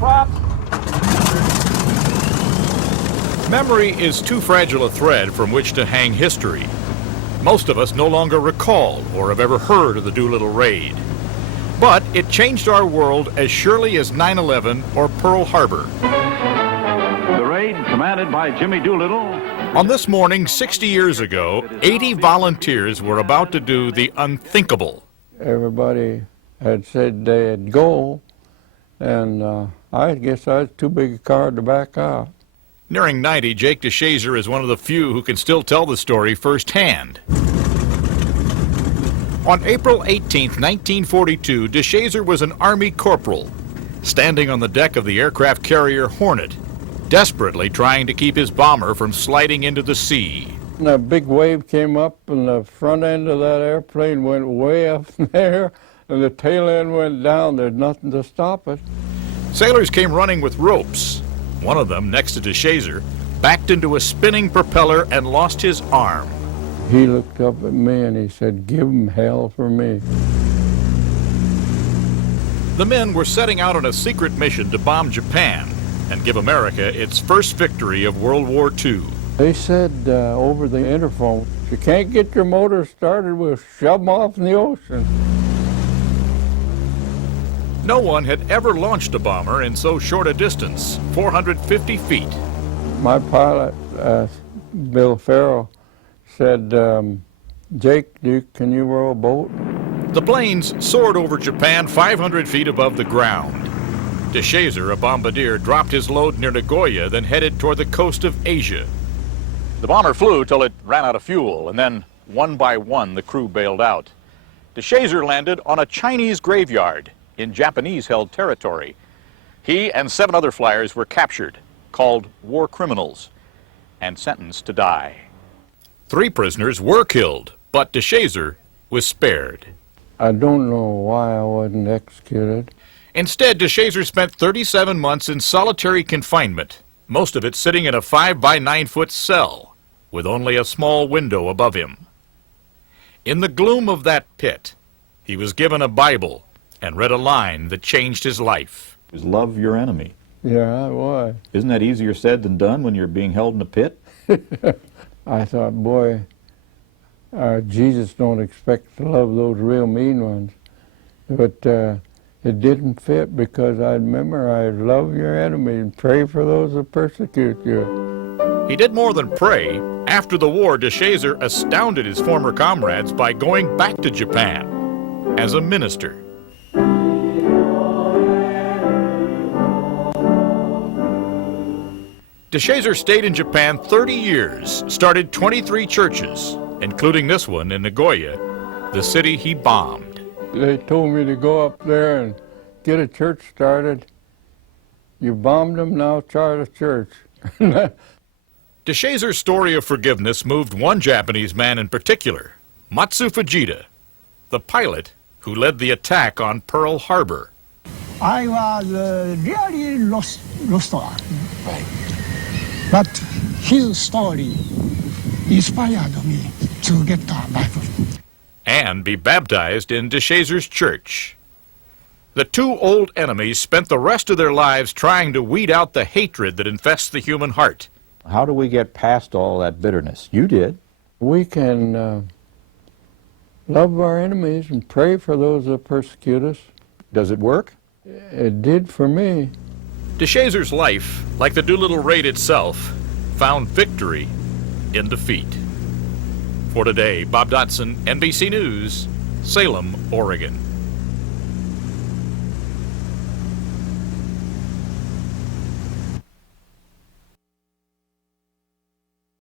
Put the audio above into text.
props. Memory is too fragile a thread from which to hang history. Most of us no longer recall or have ever heard of the Doolittle raid. But it changed our world as surely as 9/11 or Pearl Harbor. The raid, commanded by Jimmy Doolittle. On this morning, 60 years ago, 80 volunteers were about to do the unthinkable. Everybody had said they'd go, and I guess I was too big a card to back out. Nearing 90, Jake DeShazer is one of the few who can still tell the story firsthand. On April 18, 1942, DeShazer was an Army corporal, standing on the deck of the aircraft carrier Hornet, desperately trying to keep his bomber from sliding into the sea. And a big wave came up, and the front end of that airplane went way up there, and the tail end went down. There's nothing to stop it. Sailors came running with ropes. One of them, next to DeShazer, backed into a spinning propeller and lost his arm. He looked up at me and he said, "Give 'em hell for me." The men were setting out on a secret mission to bomb Japan and give America its first victory of World War II. They said over the interphone, "If you can't get your motor started, we'll shove 'em off in the ocean." No one had ever launched a bomber in so short a distance, 450 feet. My pilot, Bill Farrell, said, "Jake, can you row a boat?" The planes soared over Japan 500 feet above the ground. DeShazer, a bombardier, dropped his load near Nagoya, then headed toward the coast of Asia. The bomber flew till it ran out of fuel, and then one by one the crew bailed out. DeShazer landed on a Chinese graveyard in Japanese-held territory. He and 7 other flyers were captured, called war criminals, and sentenced to die. 3 prisoners were killed, but DeShazer was spared. I don't know why I wasn't executed. Instead, DeShazer spent 37 months in solitary confinement, most of it sitting in a 5 by 9 foot cell with only a small window above him. In the gloom of that pit, he was given a Bible and read a line that changed his life. Love your enemy. Yeah, I was. Isn't that easier said than done when you're being held in a pit? I thought, boy, Jesus don't expect to love those real mean ones. But it didn't fit, because I'd memorized, love your enemy and pray for those that persecute you. He did more than pray. After the war, DeShazer astounded his former comrades by going back to Japan as a minister. DeShazer stayed in Japan 30 years, started 23 churches, including this one in Nagoya, the city he bombed. They told me to go up there and get a church started. You bombed them, now start a church. DeShazer's story of forgiveness moved one Japanese man in particular, Matsu Fujita, the pilot who led the attack on Pearl Harbor. I was really lost one. Right. But his story inspired me to get the Bible. And be baptized in DeShazer's church. The 2 old enemies spent the rest of their lives trying to weed out the hatred that infests the human heart. How do we get past all that bitterness? You did. We can love our enemies and pray for those that persecute us. Does it work? It did for me. DeShazer's life, like the Doolittle raid itself, found victory in defeat. For today, Bob Dotson, NBC News, Salem, Oregon.